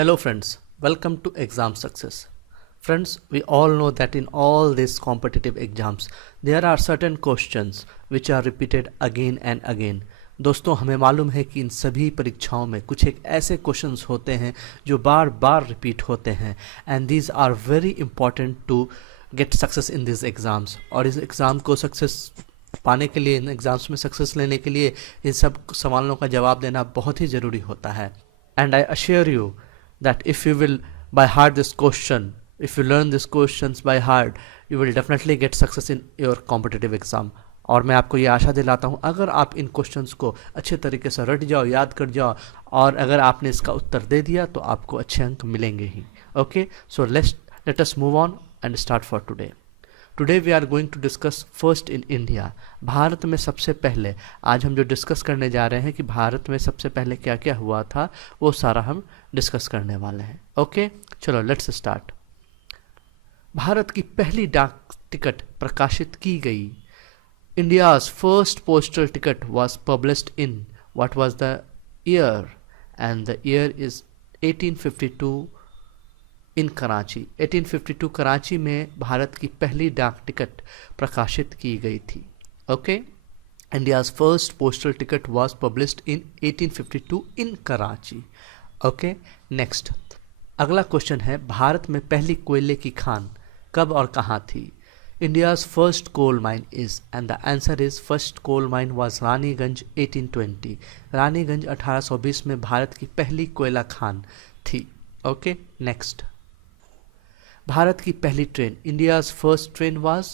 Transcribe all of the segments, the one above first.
Hello friends, welcome to Exam Success. Friends, we all know that in all these competitive exams, there are certain questions which are repeated again and again. दोस्तों हमें मालूम है कि इन सभी परीक्षाओं में कुछ एक ऐसे क्वेश्चंस होते हैं जो बार बार रिपीट होते हैं and these are very important to get success in this exams. और इस एग्ज़ाम को सक्सेस पाने के लिए, इन एग्ज़ाम्स में सक्सेस लेने के लिए इन सब सवालों का जवाब देना बहुत ही ज़रूरी होता है। And I assure you that if you will by heart this question, if you learn these questions by heart, you will definitely get success in your competitive exam. और मैं आपको ये आशा दिलाता हूँ, अगर आप इन क्वेश्चंस को अच्छे तरीके से रट जाओ, याद कर जाओ और अगर आपने इसका उत्तर दे दिया तो आपको अच्छे अंक मिलेंगे ही। Okay, so let us move on and start for today. Today we are going to discuss first in India. भारत में सबसे पहले आज हम जो डिस्कस करने जा रहे हैं कि भारत में सबसे पहले क्या क्या हुआ था, वो सारा हम डिस्कस करने वाले हैं। ओके, चलो लेट्स स्टार्ट। भारत की पहली डाक टिकट प्रकाशित की गई। India's first postal ticket was published in what was the year, and the year is 1852 इन कराची। 1852 कराची में भारत की पहली डाक टिकट प्रकाशित की गई थी। Okay, India's first postal ticket was published in 1852 in Karachi. Okay, next अगला क्वेश्चन है, भारत में पहली कोयले की खान कब और कहाँ थी? India's first coal mine is, and the answer is first coal mine was Raniganj 1820। Raniganj 1820 में भारत की पहली कोयला खान थी। ओके, नेक्स्ट भारत की पहली train. India's first train was,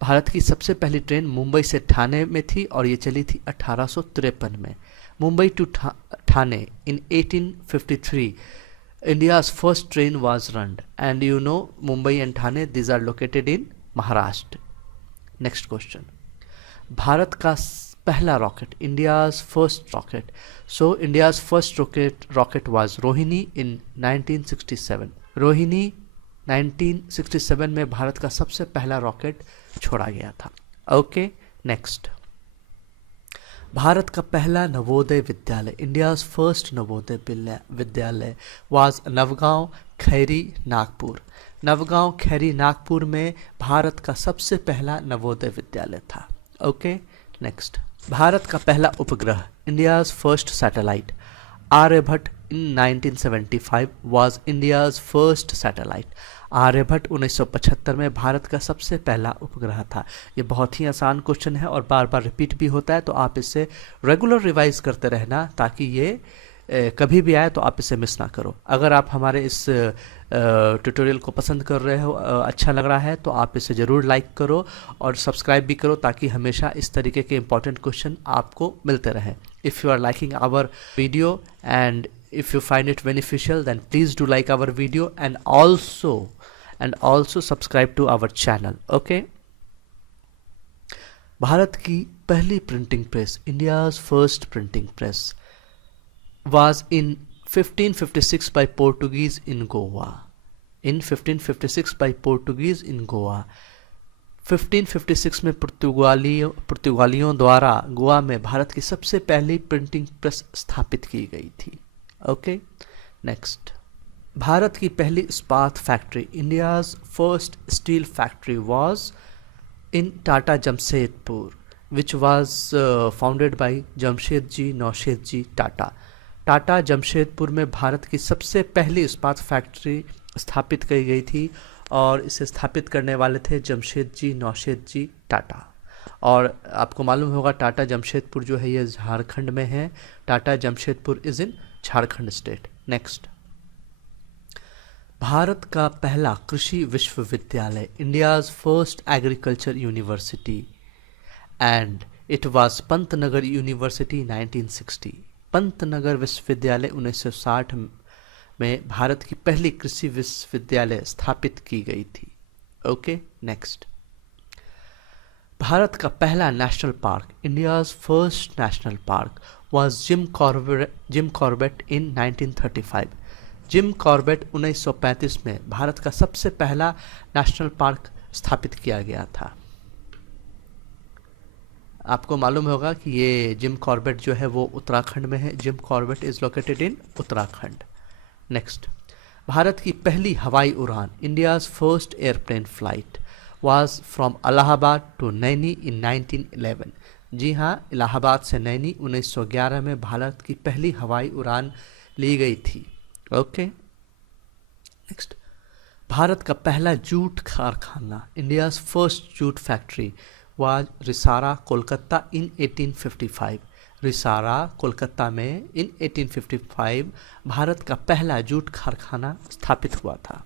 Bharat की सबसे पहली ट्रेन मुंबई से ठाणे में थी और ये चली थी 1853 में। Mumbai to Thane in 1853 India's first train was run, and you know Mumbai and Thane these are located in Maharashtra. Next question, Bharat का पहला rocket, India's first rocket. So India's first rocket was Rohini in 1967। Rohini 1967 में भारत का सबसे पहला रॉकेट छोड़ा गया था। ओके, नेक्स्ट भारत का पहला नवोदय विद्यालय। India's first Navodaya Vidyalaya was Navgaon Khairi Nagpur. Navgaon Khairi Nagpur में भारत का सबसे पहला नवोदय विद्यालय था। ओके, नेक्स्ट भारत का पहला उपग्रह। India's first satellite Aryabhata in 1975 was India's first satellite. Aryabhata 1975 में भारत का सबसे पहला उपग्रह था। ये बहुत ही आसान क्वेश्चन है और बार बार रिपीट भी होता है, तो आप इसे रेगुलर रिवाइज करते रहना ताकि ये कभी भी आए तो आप इसे मिस ना करो। अगर आप हमारे इस ट्यूटोरियल को पसंद कर रहे हो, अच्छा लग रहा है, तो आप इसे ज़रूर लाइक करो और सब्सक्राइब भी करो ताकि हमेशा इस तरीके के इंपॉर्टेंट क्वेश्चन आपको मिलते रहें। If you are liking our video and if you find it beneficial, then please do like our video and also subscribe to our channel. Okay, Bharat की पहली printing press. India's first printing press was in 1556 by Portuguese in Goa. In 1556 by Portuguese in Goa. 1556 में पुर्तगालियों द्वारा गोवा में भारत की सबसे पहली printing press स्थापित की गई थी। ओके, नेक्स्ट भारत की पहली इस्पात factory. India's first steel factory was in Tata Jamshedpur, which was founded by Jamshedji Nausherwanji Tata. Tata Jamshedpur में भारत की सबसे पहली इस्पात फैक्ट्री स्थापित की गई थी और इसे स्थापित करने वाले थे जमशेदजी नौशेदजी टाटा। और आपको मालूम होगा टाटा जमशेदपुर जो है ये झारखंड में है। Tata Jamshedpur is in Jharkhand state. Next Bharat का पहला कृषि विश्वविद्यालय। India's first agriculture university and it was Pantnagar university 1960। Pantnagar विश्वविद्यालय 1960 में भारत की पहली कृषि विश्वविद्यालय स्थापित की गई थी। ओके, नेक्स्ट भारत का पहला national park. India's first national park was Jim Corbett in 1935। Jim Corbett 1935 में भारत का सबसे पहला नेशनल पार्क स्थापित किया गया था। आपको मालूम होगा कि ये जिम कॉर्बेट जो है वो उत्तराखंड में है। Jim Corbett is located in Uttarakhand. Next, Bharat की पहली हवाई उड़ान, India's first airplane flight was from Allahabad to Naini in 1911। जी हाँ, इलाहाबाद से नैनी 1911 में भारत की पहली हवाई उड़ान ली गई थी। ओके। नेक्स्ट, भारत का पहला जूट कारखाना, India's first jute factory was Rishra, Kolkata in 1855। Rishra, Kolkata में इन 1855 भारत का पहला जूट कारखाना स्थापित हुआ था।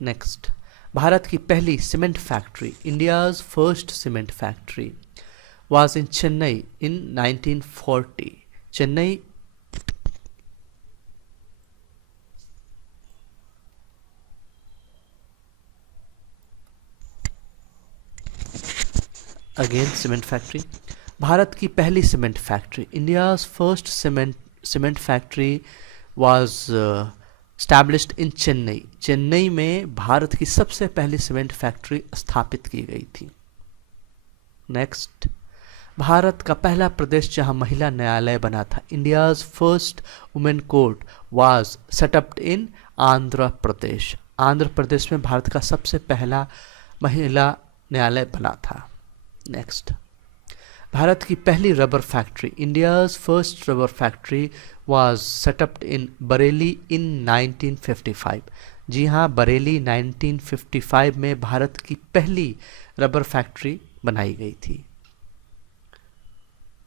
नेक्स्ट, भारत की पहली cement factory, India's first cement factory was in Chennai in 1940। Chennai again cement factory, Bharat की पहली cement factory, India's first cement factory was established इन चेन्नई। चेन्नई में भारत की सबसे पहली सीमेंट फैक्ट्री स्थापित की गई थी। नेक्स्ट, भारत का पहला प्रदेश जहां महिला न्यायालय बना था, India's first women court was setupped in Andhra Pradesh. Andhra Pradesh में भारत का सबसे पहला महिला न्यायालय बना था। नेक्स्ट, भारत की पहली rubber factory, India's first rubber factory was setupped in Bareilly in 1955। जी हाँ, बरेली 1955 में भारत की पहली रबर फैक्ट्री बनाई गई थी।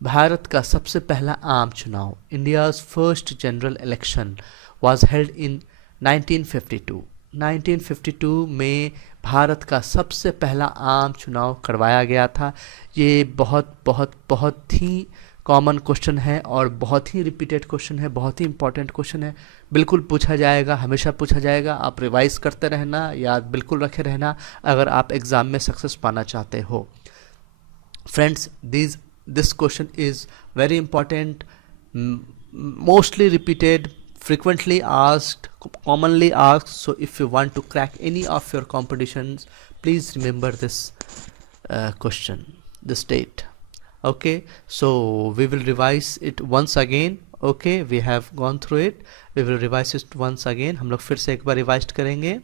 भारत का सबसे पहला आम चुनाव, India's first general election was held in 1952। 1952 में भारत का सबसे पहला आम चुनाव करवाया गया था। ये बहुत बहुत बहुत ही कॉमन क्वेश्चन है और बहुत ही रिपीटेड क्वेश्चन है, बहुत ही इंपॉर्टेंट क्वेश्चन है। बिल्कुल पूछा जाएगा, हमेशा पूछा जाएगा। आप रिवाइज करते रहना, याद बिल्कुल रखे रहना अगर आप एग्ज़ाम में सक्सेस पाना चाहते हो। Friends, this question is very important, mostly repeated, frequently asked, commonly asked. So if you want to crack any of your competitions, please remember this question, this date. Okay, so we will revise it once again. Okay, we have gone through it, we will revise it once again. हम लोग फिर से एक बार revise करेंगे।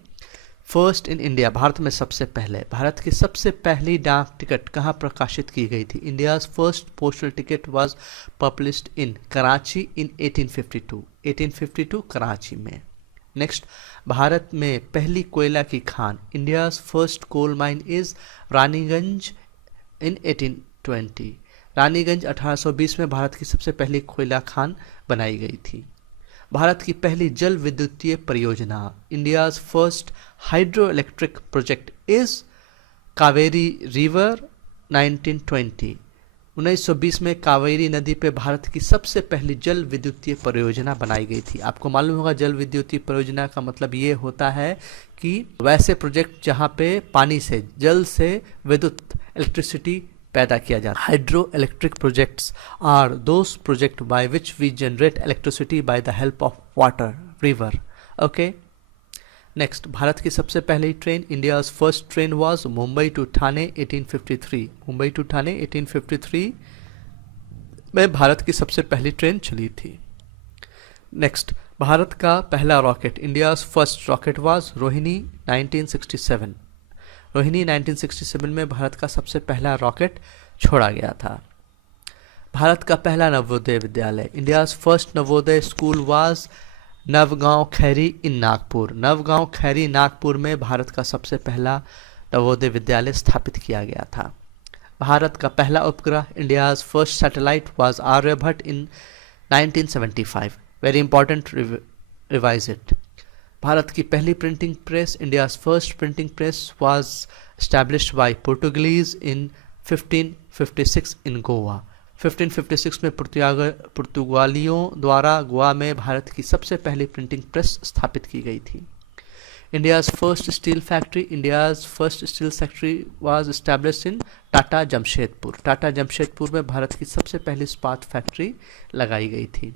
First in India, भारत में सबसे पहले, भारत की सबसे पहली डाक टिकट कहाँ प्रकाशित की गई थी? India's first postal ticket was published in Karachi in 1852। 1852 Karachi में। नेक्स्ट, भारत में पहली कोयला की खान, India's first coal mine is Raniganj in 1820। Raniganj 1820 में भारत की सबसे पहली कोयला खान बनाई गई थी। भारत की पहली जल विद्युतीय परियोजना, India's first hydro electric project is Kaveri river 1920। 1920 में कावेरी नदी पे भारत की सबसे पहली जल विद्युतीय परियोजना बनाई गई थी। आपको मालूम होगा जल विद्युतीय परियोजना का मतलब ये होता है कि वैसे प्रोजेक्ट जहाँ पे पानी से, जल से विद्युत इलेक्ट्रिसिटी पैदा किया जाता है। Hydro electric projects are those project by which we generate electricity by the help of water, river. Okay. Next, Bharat की सबसे पहली train, India's first train was Mumbai to Thane 1853। Mumbai to Thane 1853 में भारत की सबसे पहली ट्रेन चली थी। नेक्स्ट, भारत का पहला rocket, India's first rocket was Rohini 1967। Rohini 1967 में भारत का सबसे पहला रॉकेट छोड़ा गया था। भारत का पहला नवोदय विद्यालय, India's first Navodaya school was Navgaon Khairi in Nagpur. Navgaon Khairi Nagpur में भारत का सबसे पहला नवोदय विद्यालय स्थापित किया गया था। भारत का पहला उपग्रह, India's first satellite was Aryabhata in 1975। Very important, revise it. Bharat की पहली printing press, India's first printing press was established by Portuguese in 1556 in Goa. 1556 में पुर्तगालियों द्वारा गोवा में भारत की सबसे पहली प्रिंटिंग प्रेस स्थापित की गई थी। India's first steel factory, India's first steel factory was established in Tata Jamshedpur. Tata Jamshedpur में भारत की सबसे पहली इस्पात फैक्ट्री लगाई गई थी।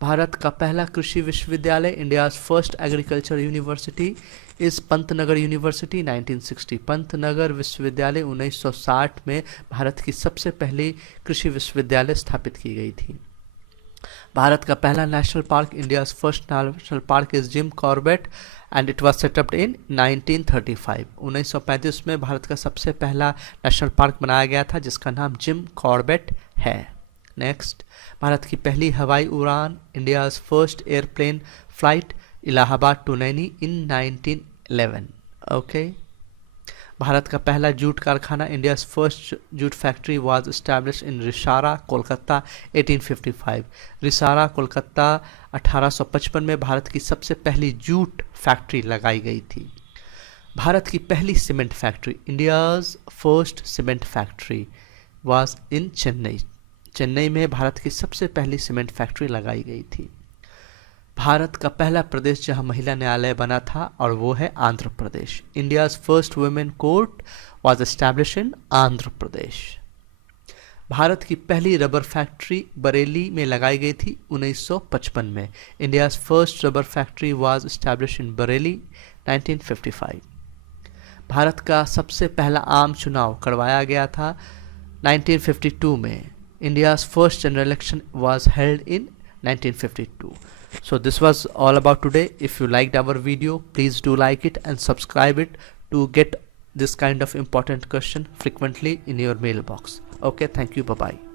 भारत का पहला कृषि विश्वविद्यालय, इंडियाज़ फर्स्ट एग्रीकल्चर यूनिवर्सिटी इस पंतनगर यूनिवर्सिटी 1960। पंतनगर विश्वविद्यालय 1960 में भारत की सबसे पहली कृषि विश्वविद्यालय स्थापित की गई थी। भारत का पहला national park, India's first national park is Jim Corbett and it was set up in 1935। 1935 में भारत का सबसे पहला नेशनल पार्क बनाया गया था जिसका नाम जिम कॉर्बेट है। नेक्स्ट, भारत की पहली हवाई उड़ान, India's first airplane flight Allahabad to Naini in 1911। Okay. Bharat का पहला जूट कारखाना, India's first jute factory was establish in Rishra Kolkata 1855। Rishra Kolkata 1855 में भारत की सबसे पहली जूट फैक्ट्री लगाई गई थी। भारत की पहली cement factory, India's first cement factory was इन चेन्नई। चेन्नई में भारत की सबसे पहली सीमेंट फैक्ट्री लगाई गई थी। भारत का पहला प्रदेश जहां महिला न्यायालय बना था और वो है Andhra Pradesh. India's first women court was establish in Andhra Pradesh. Bharat की पहली रबर फैक्ट्री बरेली में लगाई गई थी 1955 में। India's first rubber factory was establish इन बरेली 1955। भारत का सबसे पहला आम चुनाव करवाया गया था 1952 में। India's first general election was held in 1952. So this was all about today. If you liked our video, please do like it and subscribe it to get this kind of important question frequently in your mailbox. Okay, thank you. Bye bye.